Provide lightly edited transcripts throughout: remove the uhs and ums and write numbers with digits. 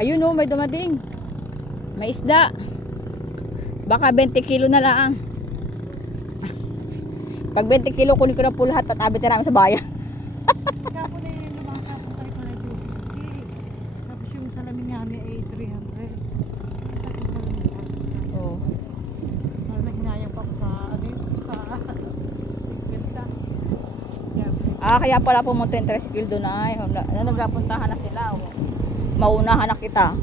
Ayun oh, may dumating. May isda. Baka 20 kilo na lang. Pag 20 kilo, kunin ko na po lahat at abit na namin sa bayan. Kapo na yung lumang kapo tayo ko na 250. Tapos yung salamin namin ay 300. Sakit salamin namin. Oh. Parang naghinayang pa ako sa ano yun, sa Bigbilta. Kaya pala pumunta yung tricycle doon ay. Nagpuntahan na sila. Oh. Maunahan na kita.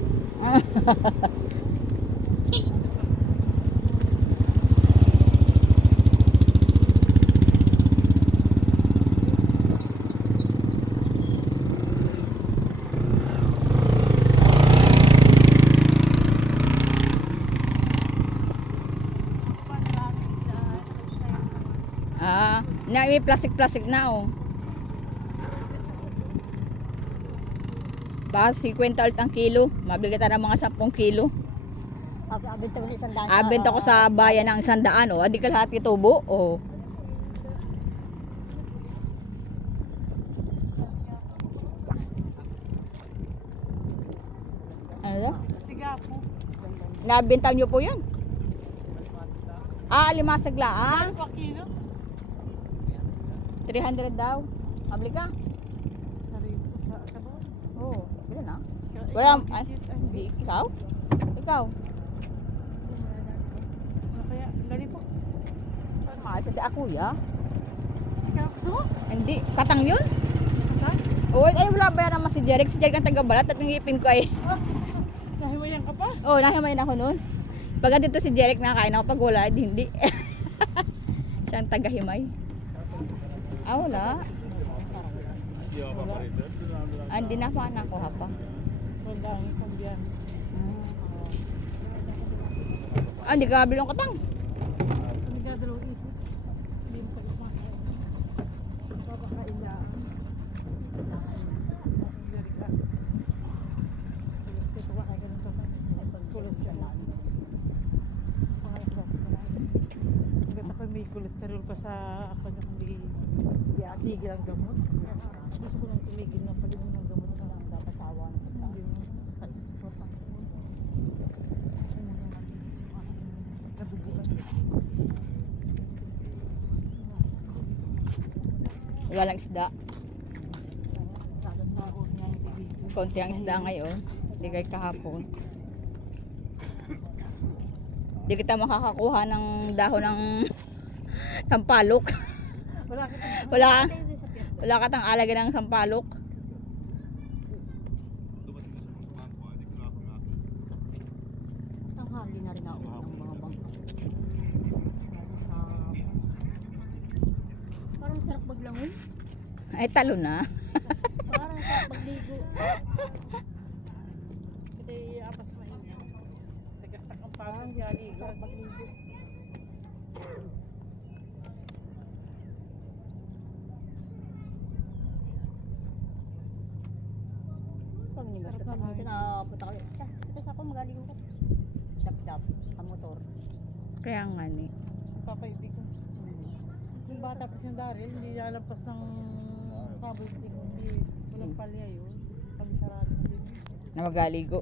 May plastic na oh. Baka 50 ulit ang kilo. Mabigatan ng mga 10 kilo. Abenta ko sa bayan ng 100 oh. Adi kalahati tubo oh. Ano daw? Sigapo. Nabenta nyo po yun? Limasag lang. 4 kilo? 300 daw. Mabili ka? Sa bawal. Oo. Bila na. Wala. Hindi. Ikaw? Ikaw? Kaya, dali po. Mahal sa si Akuya. Ikaw, gusto mo? Hindi. Katang yun? Saan? Oo. Ay, wala ba yan naman si Jeric? Si Jeric ang taga-balat at ngipin ko ay. Nahimayan ka pa? Oo, nahimayin ako noon. Pag dito si Jeric nakakain ako. Pag wala, hindi. Siya ang taga-himay. Wala. Hindi na pa anak ko hapa. Wala, kung yan. Hindi ka bilong katang. Kami dadalawang isip. Hindi mo pa kumakain. Papakain lang. Kulos ko, kumakain ka ng sabay. Kulos ka lang. Hanggat ako may cholesterol pa sa ako na hindi tigil ang gamot. Gusto ko nang tumigil ng pag-inom ng gamot na lang datasawa ng pagkain. Walang isda. Konti ang isda ngayon. Hindi kay kahapon. Hindi kita makakakuha ng dahon ng sampalok. Wala ka tang alaga ng sampalok. Tanghali na rin ako ng mga bangko. Parang sarap maglangon. Ay, talo na. Parang sarap magligo. Kasi apas mainit. Tagaktak ang pagod yali. Sarap magligo. Kasi napunta ka ulit. Kita sa ako magaling ko. Dap-dap sa motor. Kaya nga ni. Papaibig ko. Yung bata pa siyang Daryl, hindi alampas ng cable stick. Hindi, walang palya yun. Kami sarado na din. Na magaligo.